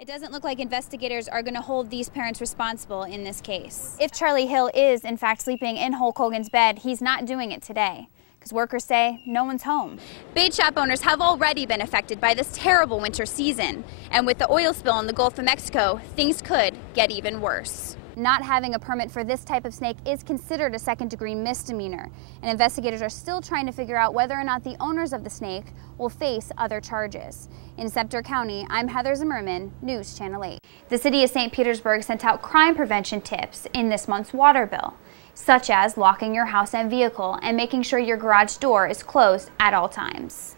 It doesn't look like investigators are going to hold these parents responsible in this case. If Charlie Hill is, in fact, sleeping in Hulk Hogan's bed, he's not doing it today, because workers say no one's home. Bait shop owners have already been affected by this terrible winter season, and with the oil spill in the Gulf of Mexico, things could get even worse. Not having a permit for this type of snake is considered a second-degree misdemeanor, and investigators are still trying to figure out whether or not the owners of the snake will face other charges. In Sumter County, I'm Heather Zimmerman, News Channel 8. The city of St. Petersburg sent out crime prevention tips in this month's water bill, such as locking your house and vehicle and making sure your garage door is closed at all times.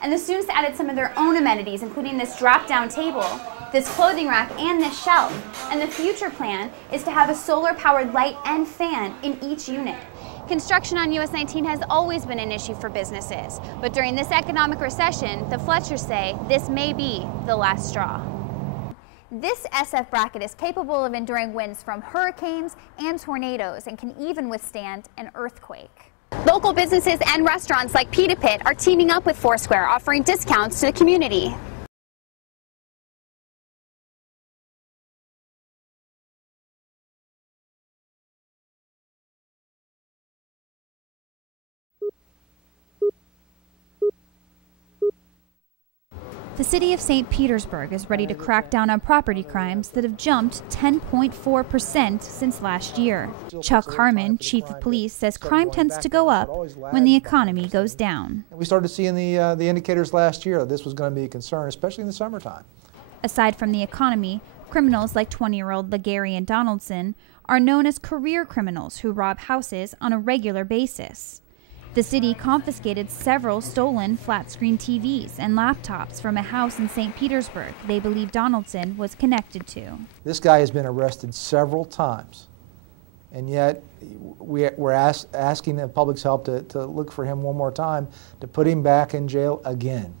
And the students added some of their own amenities, including this drop-down table, this clothing rack, and this shelf. And the future plan is to have a solar-powered light and fan in each unit. Construction on US 19 has always been an issue for businesses, but during this economic recession, the Fletchers say this may be the last straw. This SF bracket is capable of enduring winds from hurricanes and tornadoes and can even withstand an earthquake. Local businesses and restaurants like Pita Pit are teaming up with Foursquare, offering discounts to the community. The city of St. Petersburg is ready to crack down on property crimes that have jumped 10.4% since last year. Chuck Harmon, chief of police, says crime tends to go up when the economy goes down. We started seeing the indicators last year that this was going to be a concern, especially in the summertime. Aside from the economy, criminals like 20-year-old Ligarian Donaldson are known as career criminals who rob houses on a regular basis. The city confiscated several stolen flat-screen TVs and laptops from a house in St. Petersburg they believe Donaldson was connected to. This guy has been arrested several times, and yet we're asking the public's help to look for him one more time to put him back in jail again.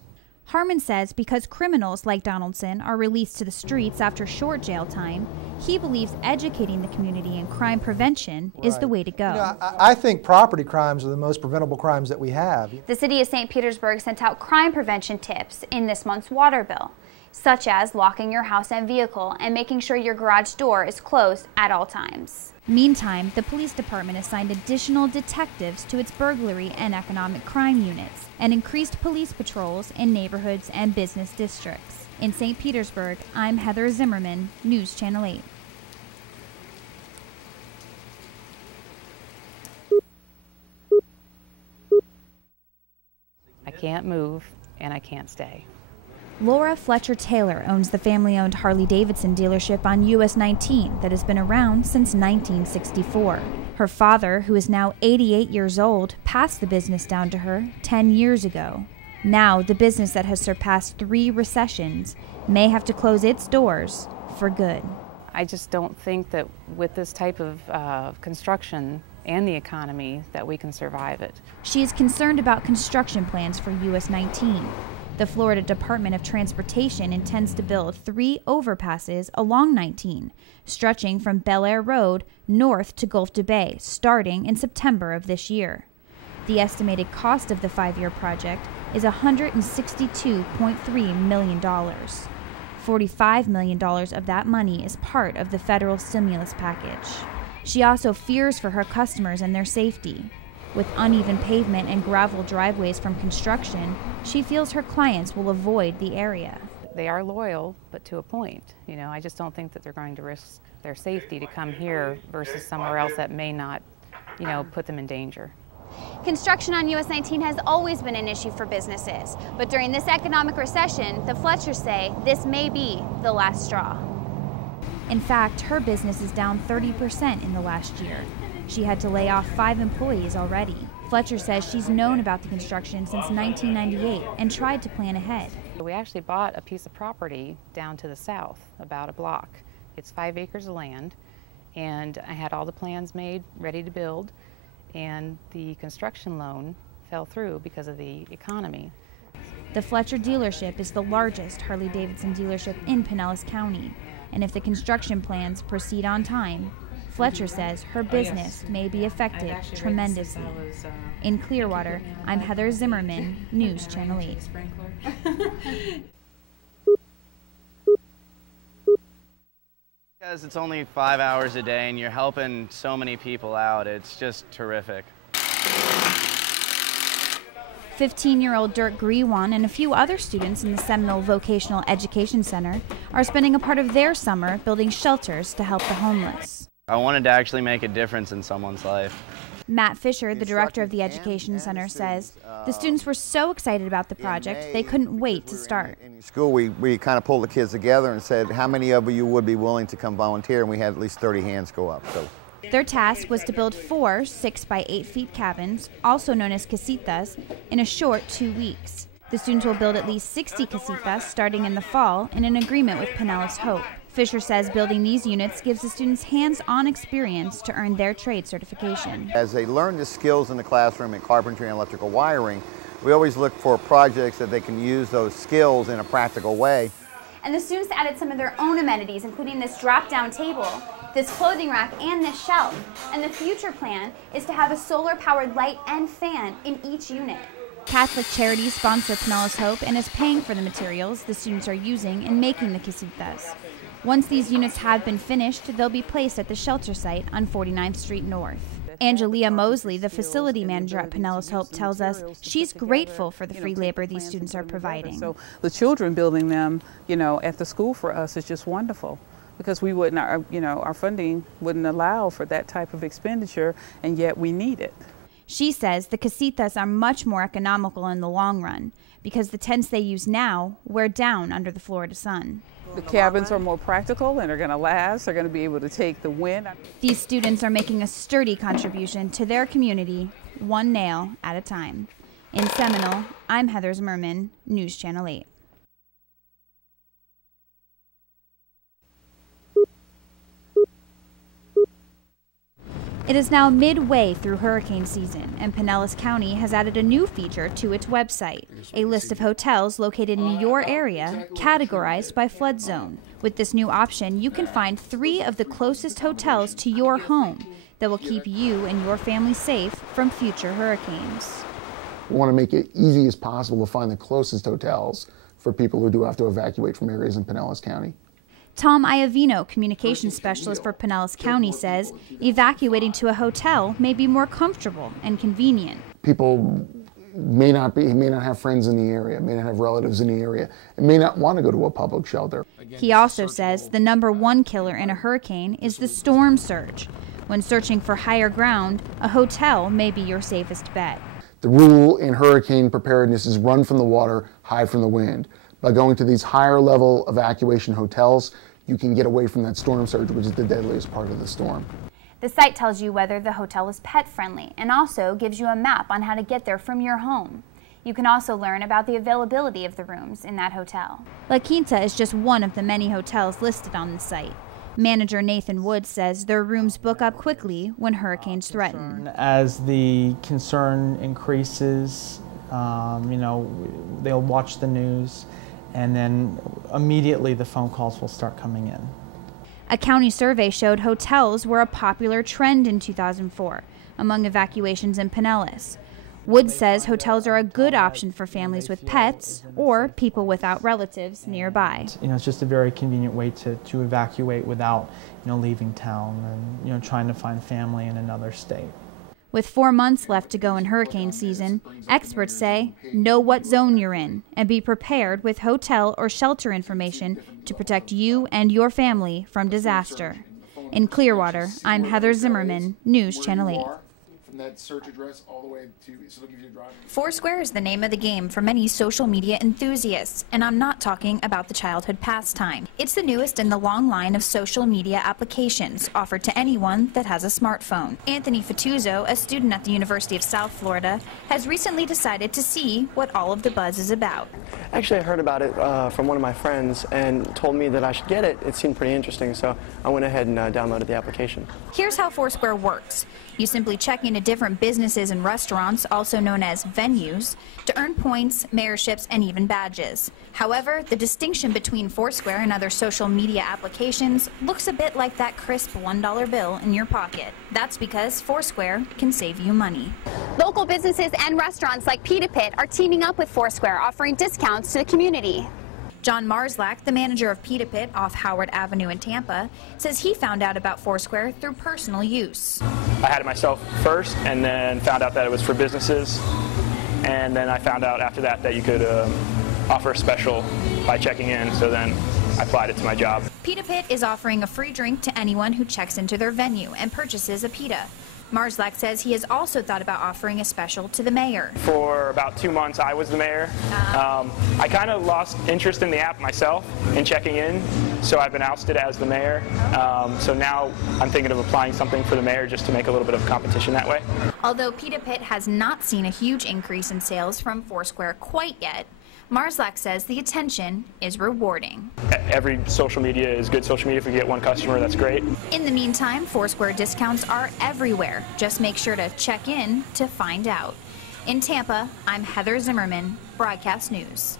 Harmon says because criminals like Donaldson are released to the streets after short jail time, he believes educating the community in crime prevention is the way to go. You know, I think property crimes are the most preventable crimes that we have. The city of St. Petersburg sent out crime prevention tips in this month's water bill, such as locking your house and vehicle and making sure your garage door is closed at all times. Meantime, the police department assigned additional detectives to its burglary and economic crime units and increased police patrols in neighborhoods and business districts. In St. Petersburg, I'm Heather Zimmerman, News Channel 8. I can't move and I can't stay. Laura Fletcher Taylor owns the family-owned Harley-Davidson dealership on US 19 that has been around since 1964. Her father, who is now 88 years old, passed the business down to her 10 years ago. Now, the business that has surpassed 3 recessions may have to close its doors for good. I just don't think that with this type of construction and the economy that we can survive it. She is concerned about construction plans for US 19. The Florida Department of Transportation intends to build 3 overpasses along 19, stretching from Bel Air Road north to Gulf to Bay, starting in September of this year. The estimated cost of the 5-year project is $162.3 million. $45 million of that money is part of the federal stimulus package. She also fears for her customers and their safety. With uneven pavement and gravel driveways from construction, she feels her clients will avoid the area. They are loyal, but to a point. You know, I just don't think that they're going to risk their safety to come here versus somewhere else that may not, you know, put them in danger. Construction on US 19 has always been an issue for businesses, but during this economic recession, the Fletchers say this may be the last straw. In fact, her business is down 30% in the last year. She had to lay off 5 employees already. Fletcher says she's known about the construction since 1998 and tried to plan ahead. We actually bought a piece of property down to the south, about a block. It's 5 acres of land, and I had all the plans made, ready to build, and the construction loan fell through because of the economy. The Fletcher dealership is the largest Harley-Davidson dealership in Pinellas County, and if the construction plans proceed on time, Fletcher says her business may be affected tremendously. In Clearwater, I'm Heather Zimmerman, News Channel 8. Because it's only 5 hours a day and you're helping so many people out, it's just terrific. 15-year-old Dirk Grewan and a few other students in the Seminole Vocational Education Center are spending a part of their summer building shelters to help the homeless. I wanted to actually make a difference in someone's life. Matt Fisher, the director of the Education Center, says the students were so excited about the project they couldn't wait to start. In school, we kind of pulled the kids together and said, how many of you would be willing to come volunteer? And we had at least 30 hands go up. So their task was to build 4 6-by-8-feet cabins, also known as casitas, in a short 2 weeks. The students will build at least 60 casitas starting in the fall in an agreement with Pinellas Hope. Fisher says building these units gives the students hands-on experience to earn their trade certification. As they learn the skills in the classroom in carpentry and electrical wiring, we always look for projects that they can use those skills in a practical way. And the students added some of their own amenities, including this drop-down table, this clothing rack, and this shelf. And the future plan is to have a solar-powered light and fan in each unit. Catholic Charities sponsor Pinellas Hope and is paying for the materials the students are using in making the casitas. Once these units have been finished, they'll be placed at the shelter site on 49th Street North. Angelia Mosley, the facility manager at Pinellas Hope, tells us she's grateful for the free labor these students are providing. So the children building them, at the school for us is just wonderful, because we wouldn't, our funding wouldn't allow for that type of expenditure, and yet we need it. She says the casitas are much more economical in the long run because the tents they use now wear down under the Florida sun. The cabins are more practical and are going to last. They're going to be able to take the wind. These students are making a sturdy contribution to their community, one nail at a time. In Seminole, I'm Heather Zimmerman, News Channel 8. It is now midway through hurricane season, and Pinellas County has added a new feature to its website, a list of hotels located in your area categorized by flood zone. With this new option, you can find 3 of the closest hotels to your home that will keep you and your family safe from future hurricanes. We want to make it easy as possible to find the closest hotels for people who do have to evacuate from areas in Pinellas County. Tom Iovino, communications specialist for Pinellas County, says evacuating to a hotel may be more comfortable and convenient. People may not have friends in the area, may not have relatives in the area, and may not want to go to a public shelter. He also says the #1 killer in a hurricane is the storm surge. When searching for higher ground, a hotel may be your safest bet. The rule in hurricane preparedness is run from the water, hide from the wind. By going to these higher level evacuation hotels, you can get away from that storm surge, which is the deadliest part of the storm. The site tells you whether the hotel is pet friendly and also gives you a map on how to get there from your home. You can also learn about the availability of the rooms in that hotel. La Quinta is just one of the many hotels listed on the site. Manager Nathan Woods says their rooms book up quickly when hurricanes threaten. As the concern increases, they'll watch the news, and then immediately the phone calls will start coming in. A county survey showed hotels were a popular trend in 2004 among evacuations in Pinellas. Woods says hotels are a good option for families with pets or people without relatives nearby. It's just a very convenient way to evacuate without, leaving town and, trying to find family in another state. With 4 months left to go in hurricane season, experts say know what zone you're in and be prepared with hotel or shelter information to protect you and your family from disaster. In Clearwater, I'm Heather Zimmerman, News Channel 8. That search address all the way to, so it'll give you a driving. Foursquare is the name of the game for many social media enthusiasts, and I'm not talking about the childhood pastime. It's the newest in the long line of social media applications offered to anyone that has a smartphone. Anthony Fatuzzo, a student at the University of South Florida, has recently decided to see what all of the buzz is about. Actually, I heard about it from one of my friends and told me that I should get it. It seemed pretty interesting, so I went ahead and downloaded the application. Here's how Foursquare works. You simply check into different businesses and restaurants, also known as venues, to earn points, mayorships, and even badges. However, the distinction between Foursquare and other social media applications looks a bit like that crisp $1 bill in your pocket. That's because Foursquare can save you money. Local businesses and restaurants like Pita Pit are teaming up with Foursquare, offering discounts to the community. John Marslack, the manager of Pita Pit off Howard Avenue in Tampa, says he found out about Foursquare through personal use. I had it myself first and then found out that it was for businesses, and then I found out after that that you could offer a special by checking in, so then I applied it to my job. Pita Pit is offering a free drink to anyone who checks into their venue and purchases a pita. Marslack says he has also thought about offering a special to the mayor. For about 2 months, I was the mayor. I kind of lost interest in the app myself in checking in, so I've been ousted as the mayor. So now I'm thinking of applying something for the mayor just to make a little bit of competition that way. Although Pita Pit has not seen a huge increase in sales from Foursquare quite yet, Marslack says the attention is rewarding. Every social media is good social media. If we get one customer, that's great. In the meantime, Foursquare discounts are everywhere. Just make sure to check in to find out. In Tampa, I'm Heather Zimmerman, Broadcast News.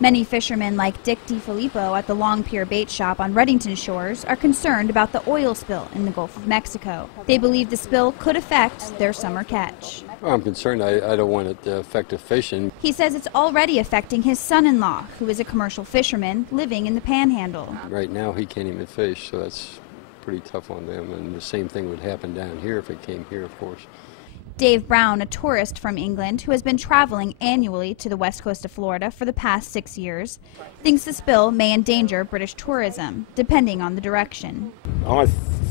Many fishermen like Dick DiFilippo at the Long Pier Bait Shop on Reddington Shores are concerned about the oil spill in the Gulf of Mexico. They believe the spill could affect their summer catch. Well, I'm concerned. I don't want it to affect the fishing. He says it's already affecting his son-in-law, who is a commercial fisherman living in the Panhandle. Right now he can't even fish, so that's pretty tough on them. And the same thing would happen down here if it came here, of course. Dave Brown, a tourist from England who has been traveling annually to the west coast of Florida for the past 6 years, thinks the spill may endanger British tourism, depending on the direction. I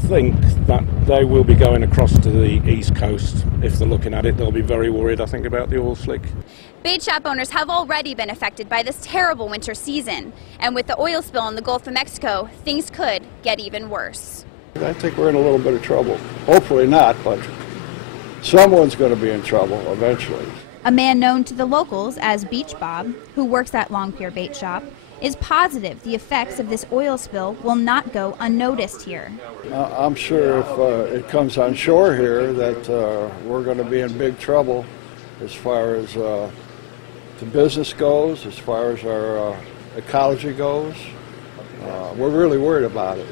think that they will be going across to the east coast. If they're looking at it, they'll be very worried, I think, about the oil slick. Bait shop owners have already been affected by this terrible winter season, and with the oil spill in the Gulf of Mexico, things could get even worse. I think we're in a little bit of trouble. Hopefully not, but someone's going to be in trouble eventually. A man known to the locals as Beach Bob, who works at Long Pier Bait Shop, is positive the effects of this oil spill will not go unnoticed here. I'm sure if it comes on shore here that we're going to be in big trouble as far as the business goes, as far as our ecology goes. We're really worried about it.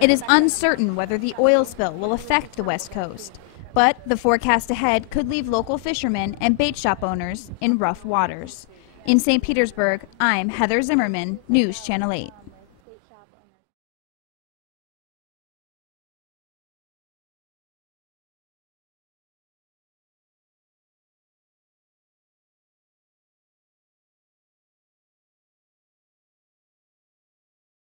It is uncertain whether the oil spill will affect the West Coast, but the forecast ahead could leave local fishermen and bait shop owners in rough waters. In St. Petersburg, I'm Heather Zimmerman, News Channel 8.